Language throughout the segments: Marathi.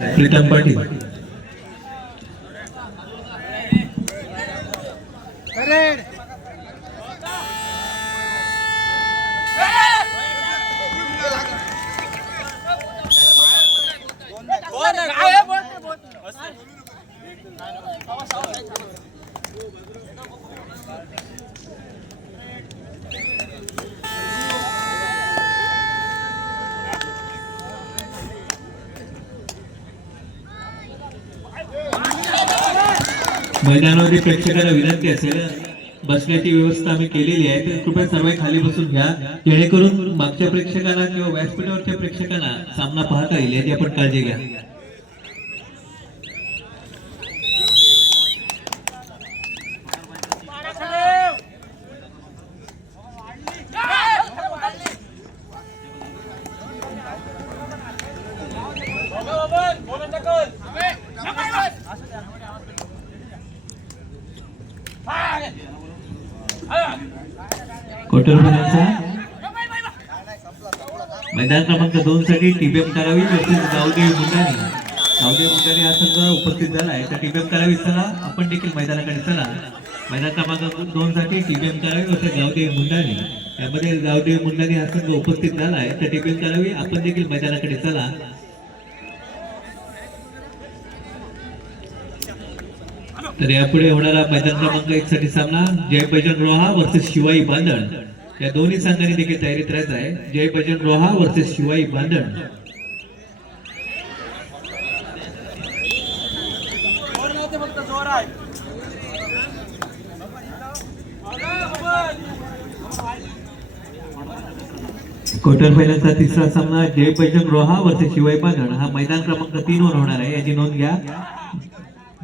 प्रीतम पाटील मैदानावरील प्रेक्षकांना विनंती असेल बसण्याची व्यवस्था आम्ही केलेली आहे तर कृपया सर्व खाली बसून घ्या जेणेकरून मागच्या प्रेक्षकांना किंवा व्यासपीठावरच्या प्रेक्षकांना सामना पाहता येईल याची आपण काळजी घ्या. कोटरपणाचा मैदान क्रमांक 2 साठी टीबीएम करावी वर्सेस गावदेव मुंडाणी. गावदेव मुंडाणी हा संघ उपस्थित झाला आहे तर टीबीएम करावी. चला आपण देखील मैदानाकडे चला. मैदान क्रमांक 2 साठी टीबीएम करावी वर्सेस गावदेव मुंडाणी. यामध्ये गावदेव मुंडाणी हा संघ उपस्थित झाला आहे तर टीबीएम करावी आपण देखील मैदानाकडे चला. तर यापुढे होणारा मैदान क्रमांक 1 साठी सामना जय बजरंग रोहा वर्सेस शिवाई बांधण. या दोन्ही संघांनी देखील तयारीत राहायचं आहे. जय बजरंग रोहा वर्सेस शिवाई बांधण. क्वार्टर फायनलचा तिसरा सामना जय बजरंग रोहा वर्सेस शिवाई बांधण हा मैदान क्रमांक 3 वर होणार आहे याची नोंद घ्या.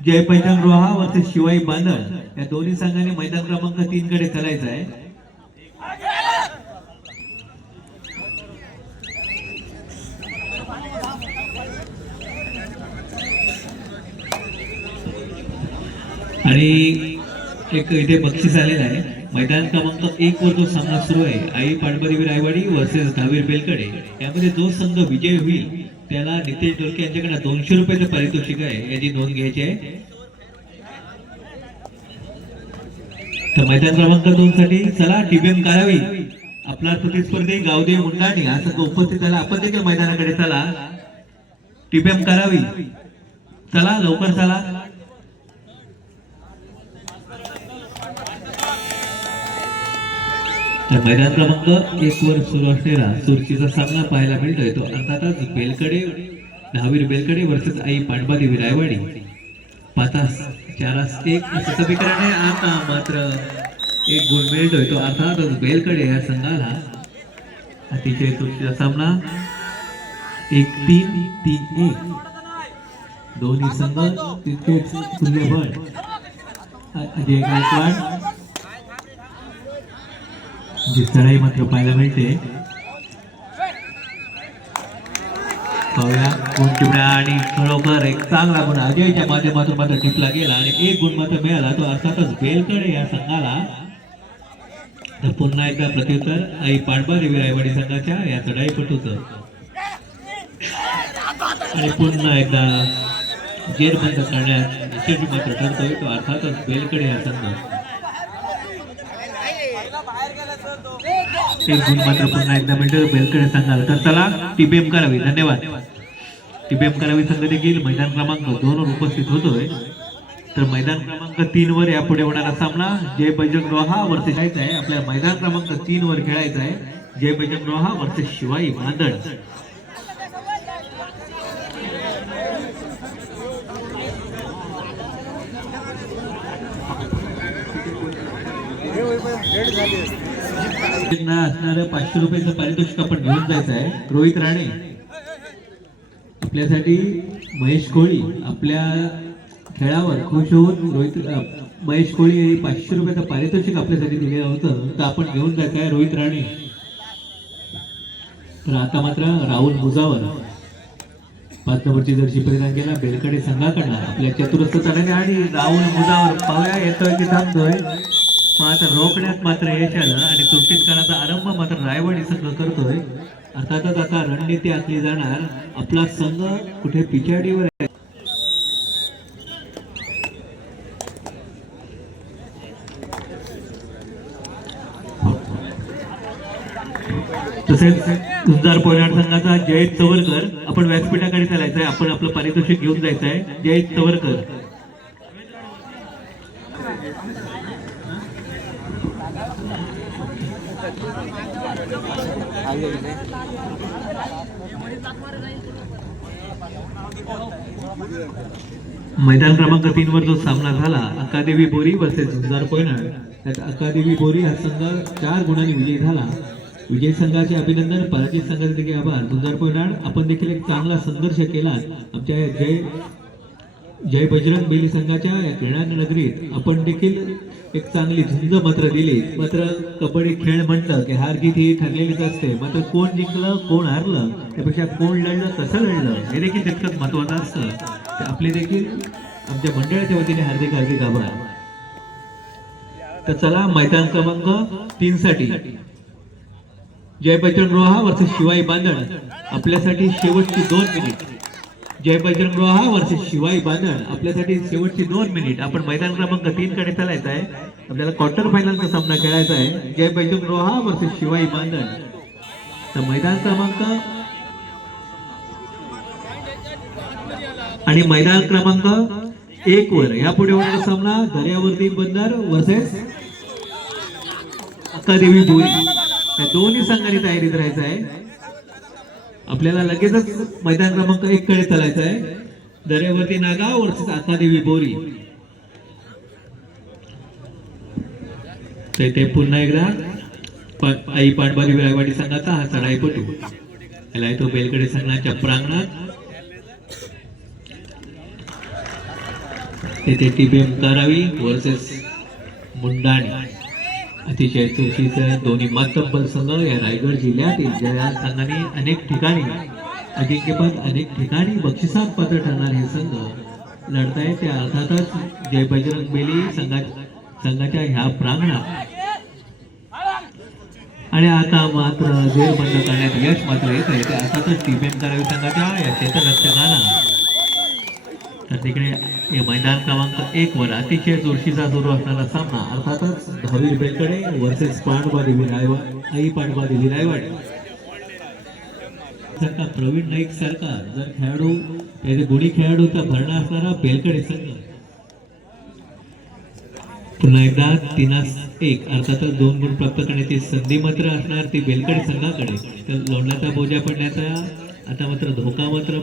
जय बजरंग रोहा वर्सेस शिवाई बांधण या दोन्ही संघांनी मैदान क्रमांक 3 कडे चालायचं आहे. आणि एक इथे बक्षीस आलेलं आहे. मैदान क्रमांक 1 वर जो सामना सुरू आहे आई पाडबरी रायवाडी वर्सेस धावीर बेलकडे यामध्ये जो संघ विजय होईल त्याला नितेश डोलके यांच्याकडे 200 रुपयाचं पारितोषिक आहे याची नोंद घ्यायची आहे. तर मैदान क्रमांक 2 साठी चला टीबीएम करावी आपला प्रतिस्पर्धी गावदेव मुंडाणी हा संघ उपस्थित झाला. आपण देखील मैदानाकडे चला. टीबीएम करावी चला लवकर चला. तर मैदान क्रमांक 1 वर सुरू असलेला सुरचीचा सामना पाहायला मिळतोय तो अर्थातच बेलकडे दहावीर बेलकडे वर्सेस आई पांडवादेवी रायवाडी. 5-4-1 असं समीकरण आहे. आता मात्र एक गुण मिळतोय तो अर्थातच बेलकडे या संघाला. अतिशय सुरचीचा सामना 1-3-3-1 दोन्ही संघ तितकेच तुल्यबळ. अजय गायकवाड जी चढाई मात्र पाहायला मिळते. पाहूया गुण टिपण्या आणि खरोखर एक चांगला गुण अजयच्या माध्यमातून मात्र टिपला गेला आणि एक गुण मात्र मिळाला तो अर्थातच बेलकडे या संघाला. तर पुन्हा एकदा प्रत्युत्तर आई पाडबादेवी रायवाडी संघाच्या या चढाईपटूचं आणि पुन्हा एकदा जेरबंद करण्यात यशस्वी मात्र ठरतोय तो अर्थातच बेलकडे हा संघ. एक गुण मात्र पुन्हा एकदा मिळतो बेलकडे संघाला. तर चला टीबीएम करावी. धन्यवाद. टीबीएम करावी संघ देखील मैदान क्रमांक 2 वर उपस्थित होतोय. तर मैदान क्रमांक 3 वर यापुढे होणारा सामना जय बजरंग रोहा वर्सेस खेळायचा आहे. आपल्याला मैदान क्रमांक 3 वर खेळायचा आहे. जय बजरंग रोहा वर्सेस शिवाई बांधण. असणारं 500 रुपयाचं पारितोषिक आपण घेऊन जायचं आहे. रोहित राणे आपल्यासाठी महेश कोळी आपल्या खेळावर खुश होऊन महेश कोळी 500 रुपयाचं पारितोषिक आपल्यासाठी दिलेलं होतं तर आपण घेऊन जायचं आहे रोहित राणे. तर आता मात्र राहुल मुजावर 5 नंबरची जर्सी परिधान केला बेलकडे संघाकडनं आपल्या चतुरस्थ चढाने आणि राहुल मुजावर पाहूया येतोय की थांबतोय. मग आता रोखण्यात मात्र यश आलं आणि तुर्कीत काळाचा आरंभ मात्र रायवाडी संघ करतोय. अर्थातच आता रणनीती आखली जाणार. आपला संघ कुठे पिछाडीवर आहे. तसेच झुंजार पोयनाड संघाचा जयेश चवरकर. आपण व्यासपीठाकडे चालायचंय. आपण आपलं पारितोषिक घेऊन जायचंय. जयेश चवरकर. मैदान क्रमांक 3 वर जो सामना झाला अक्कादेवी बोरी वर्सेस झुंजार पोयनाड, त्यात अक्कादेवी बोरी हा संघ 4 गुणांनी विजयी झाला. विजय संघाचे अभिनंदन, पराजित संघाचे देखील आभार. झुंजार पोयनाड आपण देखील एक चांगला संघर्ष केला. आमच्या जय बजरंग बेली संघाच्या या क्रीडा नगरीत आपण देखील एक चांगली झुंज मात्र दिली. मात्र कबड्डी खेळ म्हटलं की हार जीत ही ठरलेलीच असते. मात्र कोण जिंकलं कोण हारलं त्यापेक्षा कोण लढलं कसं लढलं हे देखील तितकंच महत्वाचं असतं. ते आपले देखील आमच्या मंडळाच्या वतीने हार्दिक हार्दिक आभार. तर चला मैदान क्रमांक 3 साठी जय बजरंग रोहा वर्सेस शिवाई बांधण. आपल्यासाठी शेवटची 2 मिनिट. जय बजरंग रोहा वर्सेस शिवाई बांधण. आपल्यासाठी शेवटची 2 मिनिट. आपण मैदान क्रमांक 3 कडे चालायचं आहे. आपल्याला क्वार्टर फायनलचा सामना खेळायचा आहे. जय बजरंग रोहा वर्सेस शिवाई बांधण. तर मैदान क्रमांक आणि मैदान क्रमांक 1 वर यापुढे होणारा सामना दर्यावर्दी बंदर वर्सेस अक्कादेवी बोरी. या दोन्ही संघांनी तयारीत राहायचं आहे. आपल्याला लगेचच मैदान क्रमांक 1 कडे चालायचं आहे. दर्यावर्दी नागाव वर्सेस अक्कादेवी बोरी. ते पुन्हा एकदा आई पांडवारी रायवाडी संघाचा हा चढाईपटू याला तो बेलकडे संघाच्या प्रांगणात. तेथे टीबीएम करावी वर्सेस मुंडाणी. अतिशय चुरशीचं दोन्ही मातब्बर संघ या रायगड जिल्ह्यातील ज्या संघाने अनेक ठिकाणी अजिंक्यपद अनेक ठिकाणी बक्षिसात पात्र ठरणारे हे संघ लढतायत. त्या अर्थातच जय बजरंग बेली संघाच्या ह्या प्रांगणात. आणि आता मात्र वेळ बंद करण्यात यश मात्र येत आहे. ते अर्थातच टीबीएम करावी संघाच्या या क्षेत्ररक्षकाला. तर तिकडे मैदान क्रमांक 1 वर अतिशय चुरशीचा सुरू असणारा सामना अर्थातच दहावीर बेलकडे वर्सेस पांडवादेवी रायवाड आई पांडवादेवी रायवाड. सरकार प्रवीण नाईक सरकार जर खेळाडू याचे गुणी खेळाडूचा भरणा असणारा बेलकडे संघ. पुन्हा एकदा 3-1 अर्थातच 2 गुण प्राप्त करण्याची संधी मात्र असणार ती बेलकडे संघाकडे. तर लोण्याचा बोजा पडण्याचा आता मात्र धोका मात्र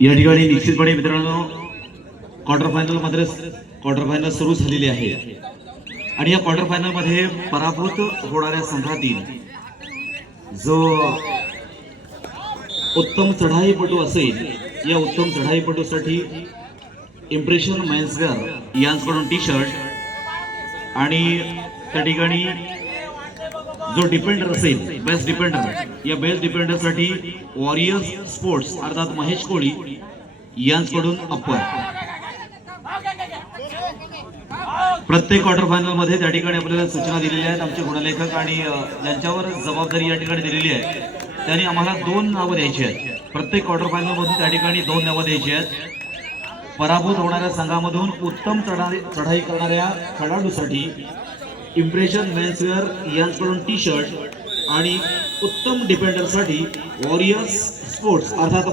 या ठिकाणी निश्चितपणे मित्रांनो क्वार्टर फायनल सुरू झालेली आहे. आणि या क्वार्टर फायनल मध्ये पराभूत होणाऱ्या संघातील जो उत्तम चढाईपटू असेल या उत्तम चढाईपटूसाठी इम्प्रेशन मेन्सवेअर यांच्याकडून टी शर्ट आणि त्या ठिकाणी जो डिपेंडर असेल बेस्ट डिपेंडर या बेस्ट डिपेंडरसाठी वॉरियर्स स्पोर्ट्स अर्थात महेश कोळी यांच्याकडून अप्पर. प्रत्येक क्वार्टर फायनल मध्ये त्या ठिकाणी आपल्याला सूचना दिलेल्या आहेत आमचे गुणलेखक आणि ज्यांच्यावर जबाबदारी या ठिकाणी दिलेली आहे त्यांनी आम्हाला 2 नावं द्यायची आहेत. प्रत्येक क्वार्टर फायनल मध्ये त्या ठिकाणी 2 नावं द्यायची आहेत. पराभूत होणाऱ्या संघामधून उत्तम चढाई करणाऱ्या खेळाडूसाठी इम्प्रेशन मेन्सवेअर यांच्याकडून टी शर्ट आणि उत्तम डिफेंडरसाठी वॉरियर्स स्पोर्ट्स अर्थात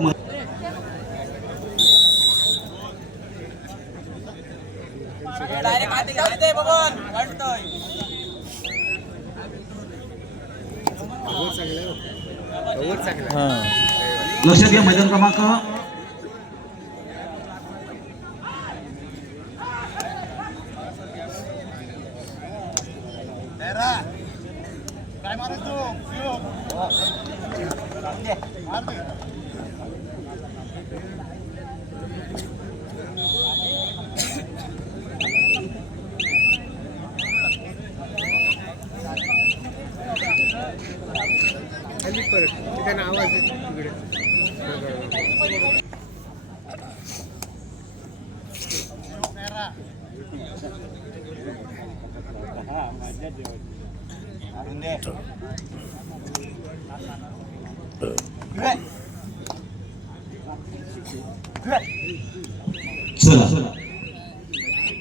लक्षात घ्या मैदान क्रमांक चला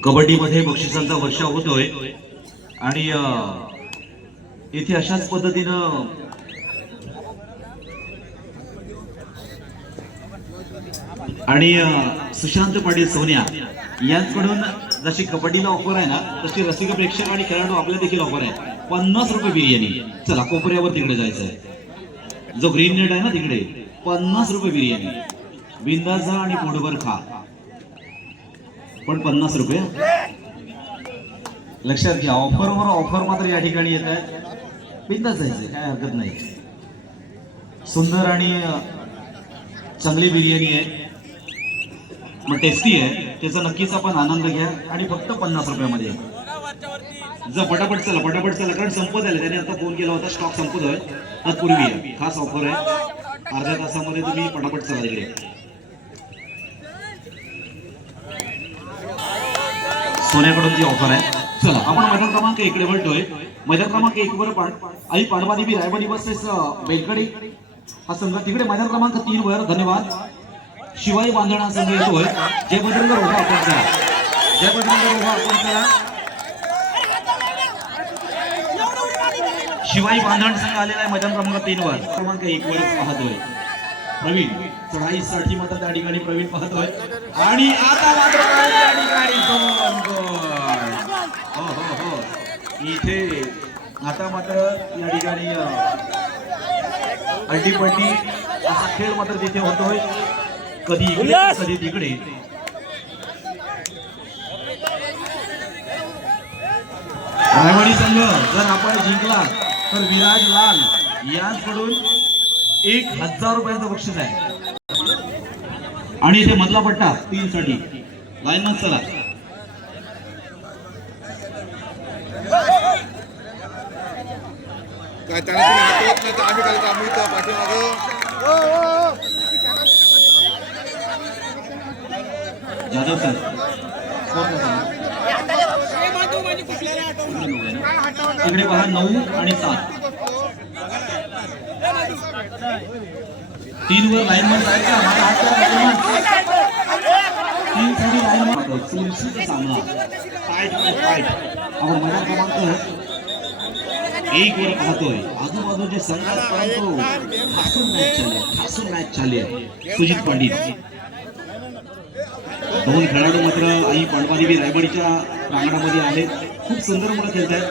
कबड्डीमध्ये बक्षिसांचा वर्षाव होतोय आणि इथे अशाच पद्धतीनं आणि सुशांत पाटील सोनिया यांच्याकडून जशी कबड्डीला ऑफर आहे ना तशी रसिक प्रेक्षक आणि खेळाडू आपल्या देखील ऑफर आहे 50 रुपये बिर्याणी. चला कोपऱ्यावर तिकडे जायचं आहे, जो ग्रीन नेट आहे ना तिकडे 50 रुपये बिर्याणी बिंदास जा आणि पोटभर खा, पण 50 रुपये. लक्षात घ्या ऑफरवर ऑफर मात्र या ठिकाणी येत आहेत. बिंदास जायचं काय हरकत नाही. सुंदर आणि चांगली बिर्याणी आहे, मग टेस्टी आहे, त्याचा नक्कीच आपण आनंद घ्या आणि फक्त 50 रुपयामध्ये जर पटापट चला कारण संपत आले. त्याने आता फोन केला होता स्टॉक संपत आहे तत्पूर्वी आहे, खास ऑफर आहे. अर्ध्या तासामध्ये तुम्ही पटापट चला तिकडे. सोन्याकडून जी ऑफर आहे. चला आपण मैदान क्रमांक 1 कडे वळतोय. मैदान क्रमांक 1 वर आई पांडवादेवी रायबडी वर्सेस बेलकडी हा संघ तिकडे. मैदान क्रमांक 3 वर धन्यवाद शिवाई बांधण हा संघ येतोय. जय बजरंग उभा आपण करा, जय बजरंग उभा आपण करा. शिवाई बांधण संघ आलेला आहे मैदान क्रमांक 3 वर. क्रमांक 1 वर पाहतोय प्रवीण चढाईसाठी मात्र त्या ठिकाणी प्रवीण पाहतोय आणि आता मात्र त्या ठिकाणी हो इथे आता मात्र या ठिकाणी अड्डीपट्टी असा खेळ मात्र तिथे होतोय, कधी इकडे कधी तिकडे. रायवाडी संघ जर आपण जिंकला तर विराज लाल यांच्याकडून 1000 रुपयांचं बक्षीस आहे आणि इथे मधला पट्टा 3 साठी लाईनमन चला. काय त्यांना हातवत नाही तर आम्ही काय आम्ही तर पाठीमागं जाधव सर इकडे पहा 9 आणि 7 3 वर लाईनमन जायचा. माझा हात करा 3 साठी लाईनमन चुरशीचा सामना टाईट आपण मैदान क्रमांक 1 वर पाहतोय. आजूबाजूचे संघात परंतु ठासून मॅच चालली आहे. सुजित पांडित दोन खेळाडू मात्र आई पांडवादेवी रायबडीच्या प्रांगणामध्ये आहेत. खूप सुंदर मुलं खेळत आहेत.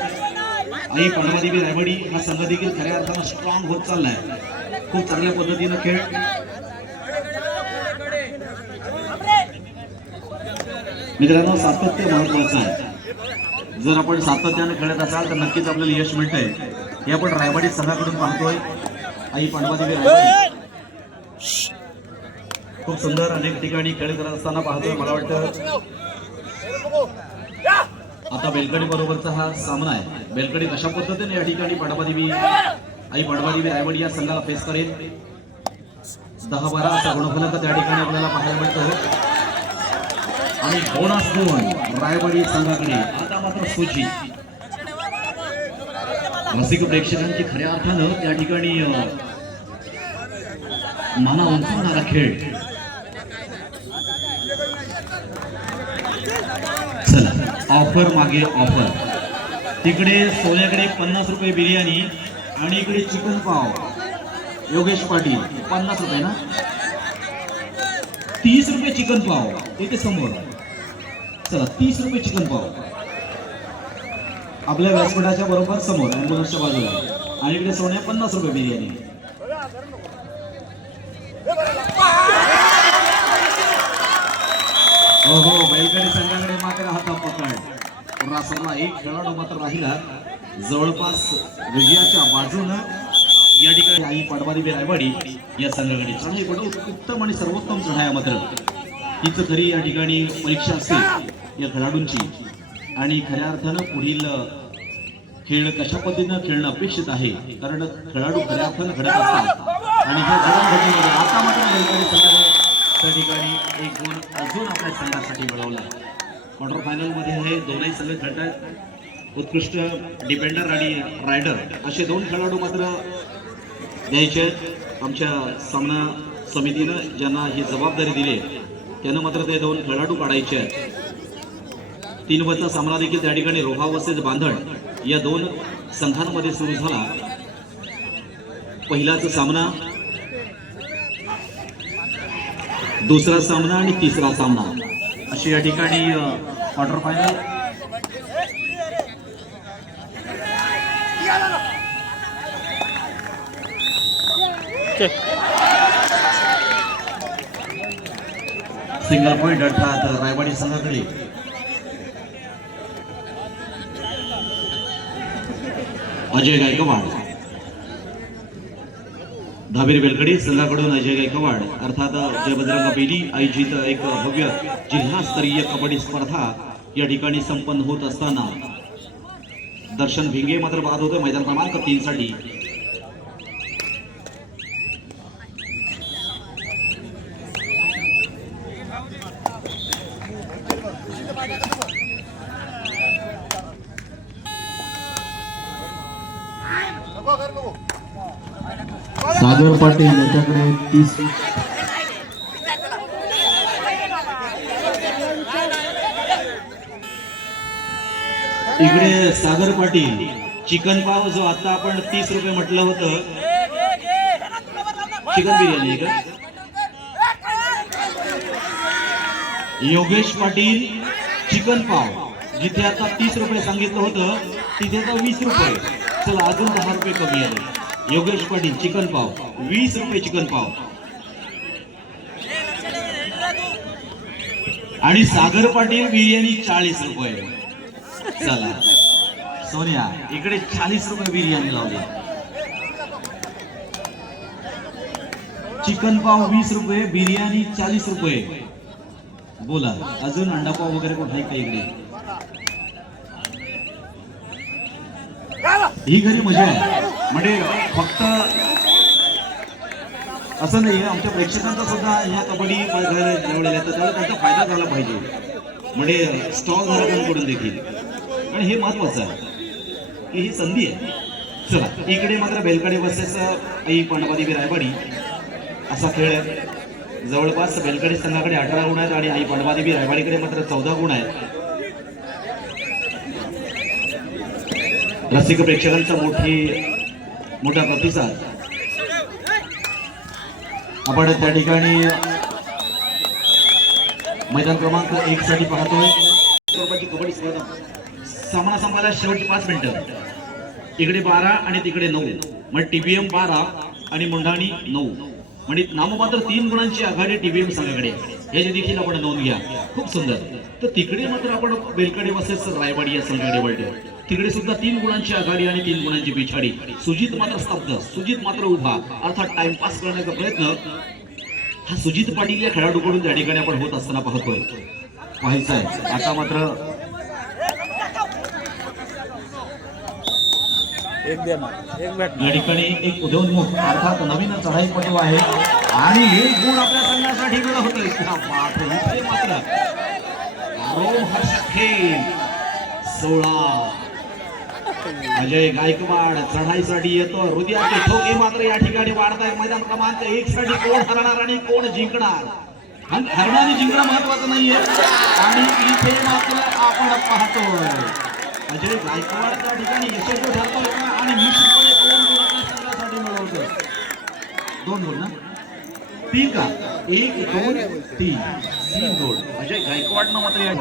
आई पांडवादेवी रायबडी हा संघ देखील खऱ्या अर्थानं स्ट्रॉंग होत चाललाय. खूप चांगल्या पद्धतीनं खेळ. मित्रांनो सातत्य महत्वाचं आहे. जर आपण सातत्याने खेळत असाल तर नक्कीच आपल्याला यश मिळतंय. हे आपण रायवाडी संघाकडून पाहतोय. आई पांडवादेवी रायवाडी खूप सुंदर अनेक ठिकाणी खेळ करत असताना पाहतोय. मला वाटतं आता बेलकडी बरोबरचा हा सामना आहे. बेलकडी कशा पद्धतीने या ठिकाणी पांडवादेवी आई पांडवादेवी रायवाडी या संघाला फेस करेल. 10-12 असा गुणफलक त्या ठिकाणी आपल्याला पाहायला मिळतो आणि बोनस 2 रायवाडी संघाकडे. आता मात्र सुजी रसिक प्रेक्षकांची खऱ्या अर्थानं त्या ठिकाणी माना उंचावणारा खेळ. ऑफर मागे ऑफर. तिकडे सोन्याकडे 50 रुपये बिर्याणी आणि इकडे चिकन पाव. योगेश पाटील 50 रुपये ना, 30 रुपये चिकन पाव इथे समोर. चला 30 रुपये चिकन पाव आपल्या व्यासपीठाच्या बरोबर समोर ॲम्ब्युलन्सच्या बाजूला. आणि इकडे सोन्या 50 रुपये बिर्याणी. हो बैलगाडी संघाकडे मात्र हाता पकड. रासरला एक खेळाडू मात्र राहिला जवळपास विजयाच्या बाजूनं. या ठिकाणी आई पाटवाडी रायवाडी या संघाकडे चढाई पण उत्तम आणि सर्वोत्तम चढाया मात्र हीच खरी या ठिकाणी परीक्षा असेल या खेळाडूंची. आणि खऱ्या अर्थानं पुढील खेळ कशा पद्धतीनं खेळणं अपेक्षित आहे, कारण खेळाडू खऱ्या अर्थानं घडत असतात. आणि ह्या जडणघडणीमध्ये आता मात्र बैलगाडी संघाने त्या ठिकाणी एक गुण अजून आपल्या संघासाठी मिळवला. क्वार्टर फायनलमध्ये हे दोनही संघ खेळतात. उत्कृष्ट डिफेंडर आणि रायडर असे दोन खेळाडू मात्र द्यायचे. आमच्या सामना समितीनं ज्यांना ही जबाबदारी दिली त्यांना मात्र ते दोन खेळाडू काढायचे आहेत. 3 वरचा सामना देखील त्या ठिकाणी रोहा वर्सेस बांधण या दोन संघांमध्ये सुरू झाला. पहिलाच सामना, दुसरा सामना आणि तिसरा सामना अशी या ठिकाणी क्वार्टर फायनल. सिंगल पॉइंट अर्थात रायवाडी संघाकडे. अजय गायकवाड धाबीर बेलकडे संघाकडून अजय गायकवाड अर्थात जय बजरंग बेली आयोजित एक भव्य जिल्हास्तरीय कबड्डी स्पर्धा या ठिकाणी संपन्न होत असताना दर्शन भिंगे मात्र बाद होते मैदान क्रमांक 3 साठी. सागर पाटील याच्याकडे 30. इकडे सागर पाटील चिकन पाव जो आता आपण 30 रुपये म्हटलं होतं, चिकन बिर्याणी आहे का? योगेश पाटील चिकन पाव जिथे आता 30 रुपये सांगितलं होतं तिथे आता 20 रुपये. चला अजून 10 रुपये कमी आले. योगेश पाटील चिकन पाव 20 रुपये चिकन पाव. आणि सागर पाटील बिर्याणी 40 रुपये. चला सोनिया इकडे 40 रुपये बिर्याणी लावली. चिकन पाव 20 रुपये, बिर्याणी 40 रुपये. बोला अजून अंडापाव वगैरे कुठे आहे का इकडे? ही खरी मजा आहे. म्हणजे फक्त असं नाही, आमच्या प्रेक्षकांचा सुद्धा ह्या कबड्डी बघायला लावलेल्या तर त्याला त्यांचा फायदा झाला पाहिजे. म्हणजे स्टॉल धारकांकडून देखील. आणि हे महत्वाचं आहे की ही संधी आहे. चला इकडे मात्र बेलकडे वर्सेस आई पांडवादेवी रायवाडी असा खेळ आहे. जवळपास बेलकडे संघाकडे 18 गुण आहेत आणि आई पांडवादेवी रायवाडीकडे मात्र 14 गुण आहेत. रसिक प्रेक्षकांचा मोठा प्रतिसाद आपण त्या ठिकाणी मैदान क्रमांक 1 साठी पाहतोय. कबड्डी स्पर्धा सामना संपायला शेवटची 5 मिनिटं. इकडे 12 आणि तिकडे 9, म्हणजे टीबीएम 12 आणि मुंढाणी 9, म्हणजे नाममात्र 3 गुणांची आघाडी टीबीएम संघाकडे. हे देखील आपण नोंद घ्या. खूप सुंदर. तर तिकडे मात्र आपण बेलकडे वर्सेस रायवाडी या संघाकडे वळतो. तिकडे सुद्धा 3 गुणांची आघाडी आणि 3 गुणांची पिछाडी. सुजित मात्र स्तब्ध, सुजित मात्र उभा, अर्थात टाइमपास करण्याचा प्रयत्न हा सुजित पाटील या खेळाडूकडून त्या ठिकाणी आपण होत असताना पाहतोय. पाहायचं आहे आता मात्र या ठिकाणी एक उदयोन्मुख अर्थात नवीन चढाईपटू आहे आणि एक गुण आपल्या संघासाठी मिळत होतोय. मात्र रोमहर्ष खेळ 16 अजय गायकवाड चढाईसाठी येतो. हृदयाचे ठोके मात्र या ठिकाणी वाढत आहेत. मैदान क्रमांक 1 साठी कोण हरणार आणि कोण जिंकणार हरणं आणि जिंकणं महत्वाचं नाहीये आणि इथे मात्र आपण पाहतोय अजय गायकवाड त्या ठिकाणी यशस्वी ठरतोय का आणि निश्चितपणे 2 गुण आपल्या संघासाठी मिळवतोय. 2 गुण ना 3 का 1 2 3 गोल अजय गायकवाडनं मात्र या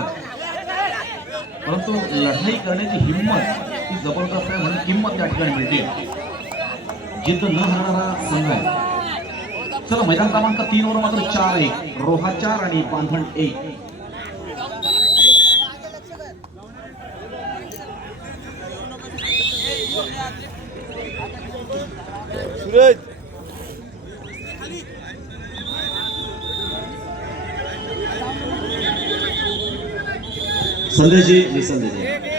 परंतु लढाई करण्याची हिंमत ही जबरदस्त आहे म्हणजे किंमत त्या ठिकाणी मिळते. जिद्द न हरणारा संघ आहे. चला मैदान क्रमांक 3 वर मात्र 4-1 रोहा 4 आणि पांथण 1. संदेशजी.